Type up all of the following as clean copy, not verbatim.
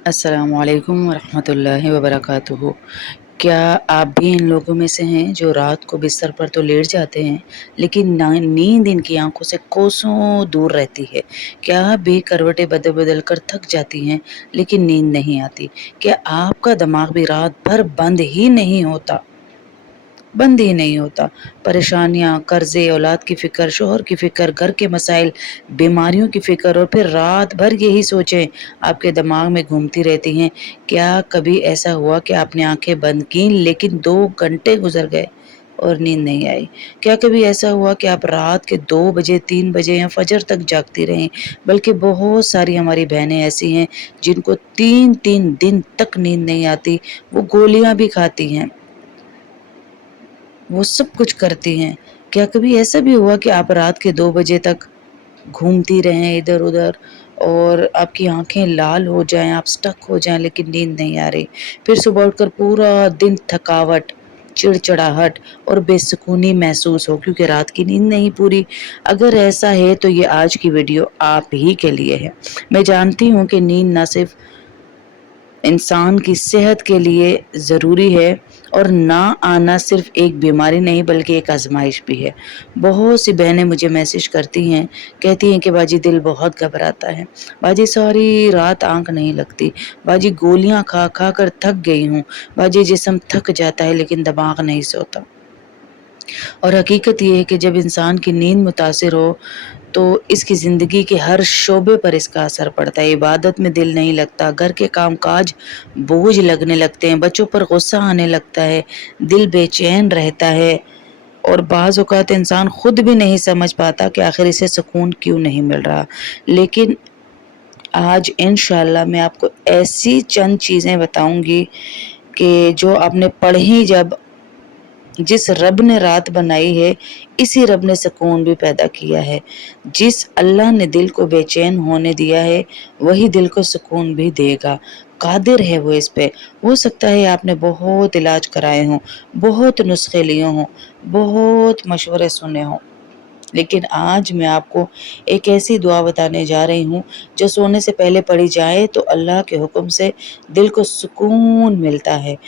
अस्सलाम वालेकुम वरहमतुल्लाहि वबरकातुहू। क्या आप भी इन लोगों में से हैं जो रात को बिस्तर पर तो लेट जाते हैं लेकिन नींद इनकी आंखों से कोसों दूर रहती है? क्या आप भी करवटें बदल बदल कर थक जाती हैं लेकिन नींद नहीं आती? क्या आपका दिमाग भी रात भर बंद ही नहीं होता? परेशानियां, कर्जे, औलाद की फिक्र, शोहर की फिक्र, घर के मसाइल, बीमारियों की फिक्र और फिर रात भर यही सोचें आपके दिमाग में घूमती रहती हैं। क्या कभी ऐसा हुआ कि आपने आंखें बंद की लेकिन 2 घंटे गुजर गए और नींद नहीं आई? क्या कभी ऐसा हुआ कि आप रात के 2 बजे, 3 बजे या फजर तक जागती रहीं? बल्कि बहुत सारी हमारी बहनें ऐसी हैं जिनको 3-3 दिन तक नींद नहीं आती, वो गोलियां भी खाती हैं, वो सब कुछ करती हैं। क्या कभी ऐसा भी हुआ कि आप रात के 2 बजे तक घूमती रहें इधर-उधर और आपकी आँखें लाल हो जाएँ, आप स्टक हो जाएँ लेकिन नींद नहीं आ रही? फिर सुबह उठकर पूरा दिन थकावट, चिड़चिड़ाहट और बेसुकूनी महसूस हो क्योंकि रात की नींद नहीं पूरी। अगर ऐसा है तो ये आज की वीडियो आप ही के लिए है। मैं जानती हूँ कि नींद ना सिर्फ़ इंसान की सेहत के लिए ज़रूरी है और ना आना सिर्फ एक बीमारी नहीं बल्कि एक आजमाइश भी है। बहुत सी बहनें मुझे मैसेज करती हैं, कहती हैं कि बाजी दिल बहुत घबराता है, बाजी सारी रात आँख नहीं लगती, बाजी गोलियाँ खा खा कर थक गई हूँ, बाजी जिस्म थक जाता है लेकिन दिमाग नहीं सोता। और हकीकत ये है कि जब इंसान की नींद मुतासिर हो तो इसकी ज़िंदगी के हर शोबे पर इसका असर पड़ता है। इबादत में दिल नहीं लगता, घर के काम-काज बोझ लगने लगते हैं, बच्चों पर गुस्सा आने लगता है, दिल बेचैन रहता है और बाज़ औक़ात इंसान खुद भी नहीं समझ पाता कि आखिर इसे सुकून क्यों नहीं मिल रहा। लेकिन आज इंशाअल्लाह मैं आपको ऐसी चंद चीज़ें बताऊँगी कि जो आपने पढ़ी जब जिस रब ने रात बनाई है, इसी रब ने सुकून भी पैदा किया है। जिस अल्लाह ने दिल को बेचैन होने दिया है, वही दिल को सुकून भी देगा। कादिर है वो इस पे। हो सकता है आपने बहुत इलाज कराए हों, बहुत नुस्खे लिए हों, बहुत मशवरे सुने हों, लेकिन आज मैं आपको एक ऐसी दुआ बताने जा रही हूँ, जो सोने से पहले पढ़ी जाए तो अल्लाह के हुक्म से दिल को सुकून मिलता है,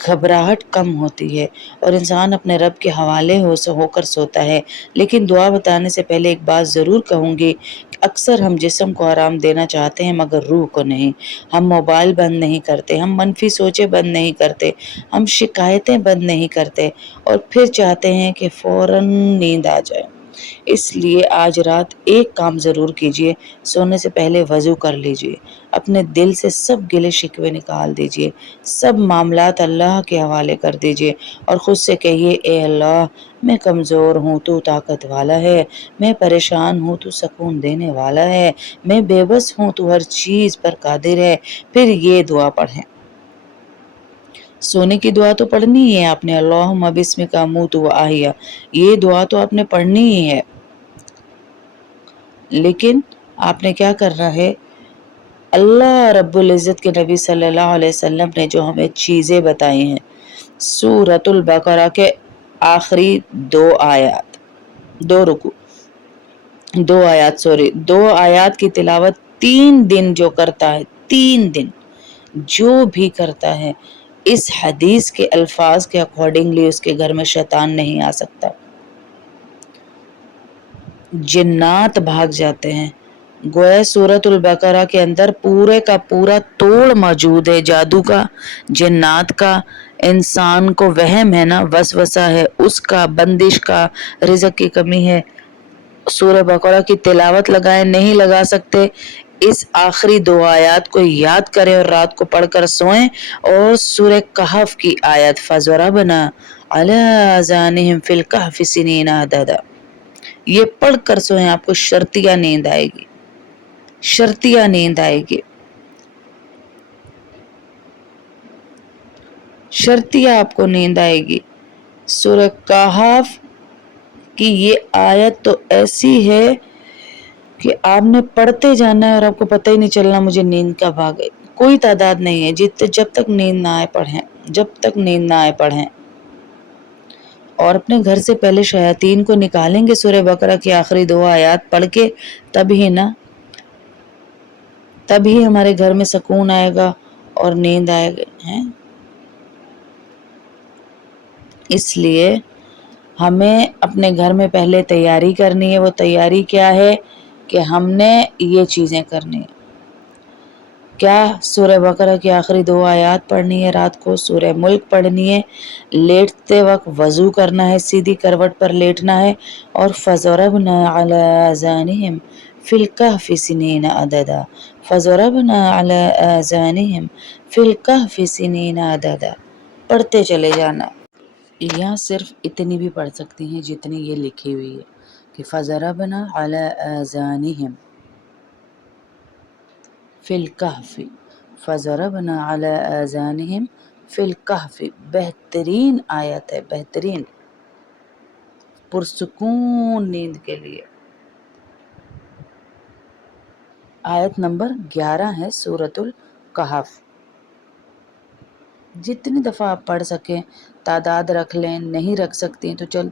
घबराहट कम होती है और इंसान अपने रब के हवाले होकर सोता है। लेकिन दुआ बताने से पहले एक बात ज़रूर कहूँगी, अक्सर हम जिस्म को आराम देना चाहते हैं मगर रूह को नहीं। हम मोबाइल बंद नहीं करते, हम मनफ़ी सोचें बंद नहीं करते, हम शिकायतें बंद नहीं करते और फिर चाहते हैं कि फ़ौरन नींद आ जाए। इसलिए आज रात एक काम ज़रूर कीजिए, सोने से पहले वज़ू कर लीजिए, अपने दिल से सब गिले शिकवे निकाल दीजिए, सब मामलात अल्लाह के हवाले कर दीजिए और खुद से कहिए, ए अल्लाह मैं कमज़ोर हूँ, तू ताकत वाला है, मैं परेशान हूँ, तू सुकून देने वाला है, मैं बेबस हूँ, तू हर चीज़ पर कादिर है। फिर ये दुआ पढ़ें। सोने की दुआ तो पढ़नी ही है आपने, अल्लाहुम्मा बिस्मिका अमूतु व अहया, ये दुआ तो आपने पढ़नी ही है। लेकिन आपने क्या करना है, अल्लाह रब्बुल इज़्ज़त के नबी सल्लल्लाहु अलैहि वसल्लम ने जो हमें चीज़ें बताई हैं, सूरतुल बकरा के आखिरी 2 आयत, 2 रुकू, 2 आयत सॉरी 2 आयत की तिलावत 3 दिन जो करता है, 3 दिन जो भी करता है, इस हदीस के अल्फाज के अकॉर्डिंगली उसके घर में शैतान नहीं आ सकता, जिन्नात भाग जाते हैं। गोया सूरतुल बकरा के अंदर पूरे का पूरा तोड़ मौजूद है, जादू का, जिन्नात का, इंसान को वहम है ना, वसवसा है उसका, बंदिश का, रिज़्क की कमी है, सूरह बकरा की तिलावत लगाएं, नहीं लगा सकते, इस आखिरी 2 आयत को याद करें और रात को पढ़कर सोएं और सूरह कहफ की आयत फज़रबना अला आज़ानिहिम फिल कहफि सिनीना अददा, ये पढ़कर सोएं, आपको शर्तिया नींद आएगी, शर्तिया नींद आएगी, शर्तिया आपको नींद आएगी। सूरह कहफ की ये आयत तो ऐसी है कि आपने पढ़ते जाना है और आपको पता ही नहीं चलना मुझे नींद कब आ गई। कोई तादाद नहीं है, जब तक नींद ना आए पढ़ें, जब तक नींद ना आए पढ़ें। और अपने घर से पहले शयातीन को निकालेंगे सूरह बकरा की आखिरी 2 आयत पढ़ के, तभी ना تبھی ہمارے گھر میں سکون آئے گا اور نیند آئے گا ہیں۔ اس لیے ہمیں اپنے گھر میں پہلے تیاری کرنی ہے۔ وہ تیاری کیا ہے کہ ہم نے یہ چیزیں کرنی ہیں۔ کیا سورہ بقرہ کی آخری 2 آیات پڑھنی ہے رات کو، سورہ ملک پڑھنی ہے، لیٹتے وقت وضو کرنا ہے، سیدھی کروٹ پر لیٹنا ہے، اور فَضَرَبْنَا عَلَىٰ آذَانِهِمْ فِي الْكَهْفِ سِنِينَ عَدَدًا، فَضَرَبْنَا عَلَىٰ آذَانِهِمْ فِي الْكَهْفِ سِنِينَ عَدَدًا، پڑھتے چلے جانا۔ یہاں صرف اتنی بھی پڑھ سکتی ہیں جتنی یہ لکھی ہوئی ہے کہ فَضَرَبْنَا عَلَىٰ آذَانِهِمْ فِي الْكَهْفِ، فَضَرَبْنَا عَلَىٰ آذَانِهِمْ فِي الْكَهْفِ، بہترین آیت ہے، بہترین پرسکون نیند کے لیے۔ آیت نمبر 11 ہے سورۃ الکہف۔ جتنی دفعہ آپ پڑھ سکیں، تعداد رکھ لیں، نہیں رکھ سکتی تو چل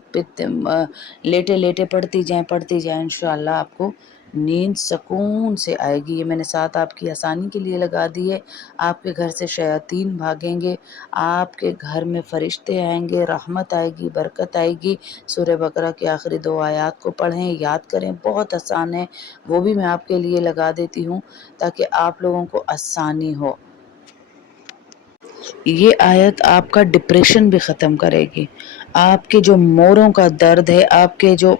لیٹے لیٹے پڑھتی جائیں، انشاءاللہ آپ کو نیند سکون سے آئے گی۔ یہ میں نے ساتھ آپ کی آسانی کے لیے لگا دی ہے۔ آپ کے گھر سے شیاطین بھاگیں گے، آپ کے گھر میں فرشتے آئیں گے، رحمت آئے گی، برکت آئے گی۔ سورہ بقرہ کی آخری 2 آیات کو پڑھیں، یاد کریں، بہت آسان ہے، وہ بھی میں آپ کے لیے لگا دیتی ہوں تاکہ آپ لوگوں کو آسانی ہو۔ یہ آیت آپ کا ڈپریشن بھی ختم کرے گی، آپ کے جو موڑوں کا درد ہے، آپ کے جو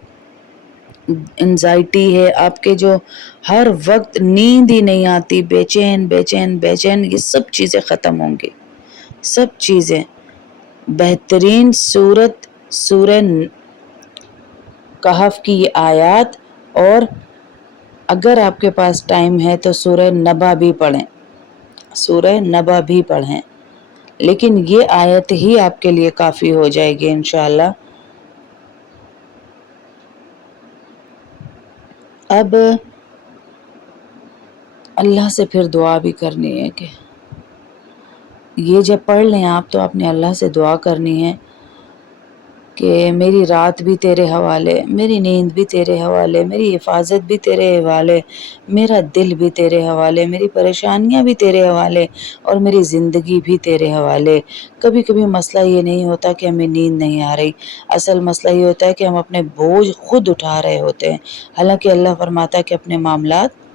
انزائٹی ہے، آپ کے جو ہر وقت نیند ہی نہیں آتی، بے چین بے چین بے چین، یہ سب چیزیں ختم ہوں گی، سب چیزیں۔ بہترین سورہ کہف کی یہ آیات، اور اگر آپ کے پاس ٹائم ہے تو سورہ نبا بھی پڑھیں، سورہ نبا بھی پڑھیں، لیکن یہ آیت ہی آپ کے لیے کافی ہو جائے گی انشاءاللہ۔ اب اللہ سے پھر دعا بھی کرنی ہے کہ یہ جب پڑھ لیں آپ تو آپ نے اللہ سے دعا کرنی ہے کہ میری رات بھی تیرے حوالے، میری نیند بھی تیرے حوالے، میری حفاظت بھی تیرے حوالے، میرا دل بھی تیرے حوالے، میری پریشانیاں بھی تیرے حوالے، اور میری زندگی بھی تیرے حوالے۔ کبھی کبھی مسئلہ یہ نہیں ہوتا کہ ہمیں نیند نہیں آ رہی، اصل مسئلہ یہ ہوتا ہے کہ ہم اپنے بوجھ خود اٹھا رہے ہوتے ہیں، حالانکہ اللہ فرماتا ہے کہ اپنے معاملات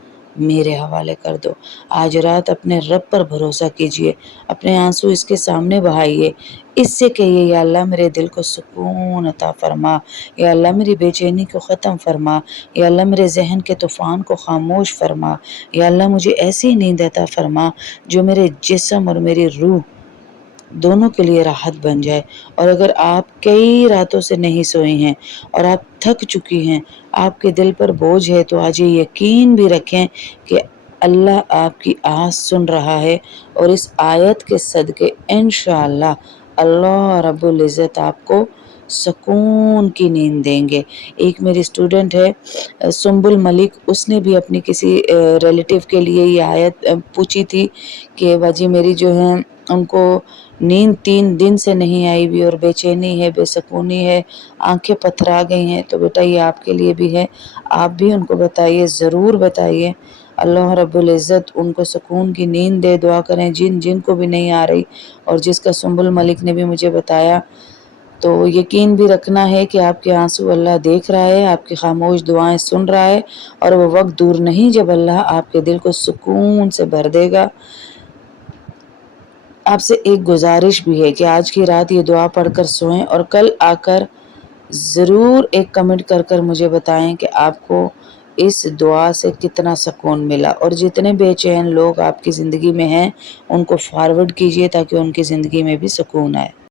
میرے حوالے کر دو۔ آج رات اپنے رب پر بھروسہ کیجئے، اپنے آنسو اس کے سامنے بہائیے، اس سے کہیے یا اللہ میرے دل کو سکون عطا فرما، یا اللہ میری بے چینی کو ختم فرما، یا اللہ میرے ذہن کے طوفان کو خاموش فرما، یا اللہ مجھے ایسی نیند عطا فرما جو میرے جسم اور میری روح دونوں کے لیے راحت بن جائے۔ اور اگر آپ کئی راتوں سے نہیں سوئی ہیں اور آپ تھک چکی ہیں، آپ کے دل پر بوجھ ہے، تو آج یہ یقین بھی رکھیں کہ اللہ آپ کی آواز سن رہا ہے، اور اس آیت کے صدقے انشاءاللہ اللہ رب العزت آپ کو سکون کی نیند دیں گے۔ ایک میری اسٹوڈنٹ ہے سنبل ملک، اس نے بھی اپنی کسی ریلیٹیو کے لیے یہ آیت پوچھی تھی کہ باجی میری جو ہے ان کو نیند 3 دن سے نہیں آئی بھی، اور بے چینی ہے، بے سکونی ہے، آنکھیں پتھرا گئی ہیں۔ تو بیٹا یہ آپ کے لیے بھی ہے، آپ بھی ان کو بتائیے، ضرور بتائیے، اللہ رب العزت ان کو سکون کی نیند دے۔ دعا کریں جن کو بھی نہیں آ رہی، اور جس کا سنبل ملک نے بھی مجھے بتایا، تو یقین بھی رکھنا ہے کہ آپ کے آنسو اللہ دیکھ رہا ہے، آپ کی خاموش دعائیں سن رہا ہے، اور وہ وقت دور نہیں جب اللہ آپ کے دل کو سکون سے بھر دے گا۔ آپ سے ایک گزارش بھی ہے کہ آج کی رات یہ دعا پڑھ کر سوئیں، اور کل آ کر ضرور ایک کمنٹ کر کر مجھے بتائیں کہ آپ کو اس دعا سے کتنا سکون ملا، اور جتنے بے چین لوگ آپ کی زندگی میں ہیں ان کو فارورڈ کیجئے تاکہ ان کی زندگی میں بھی سکون آئے۔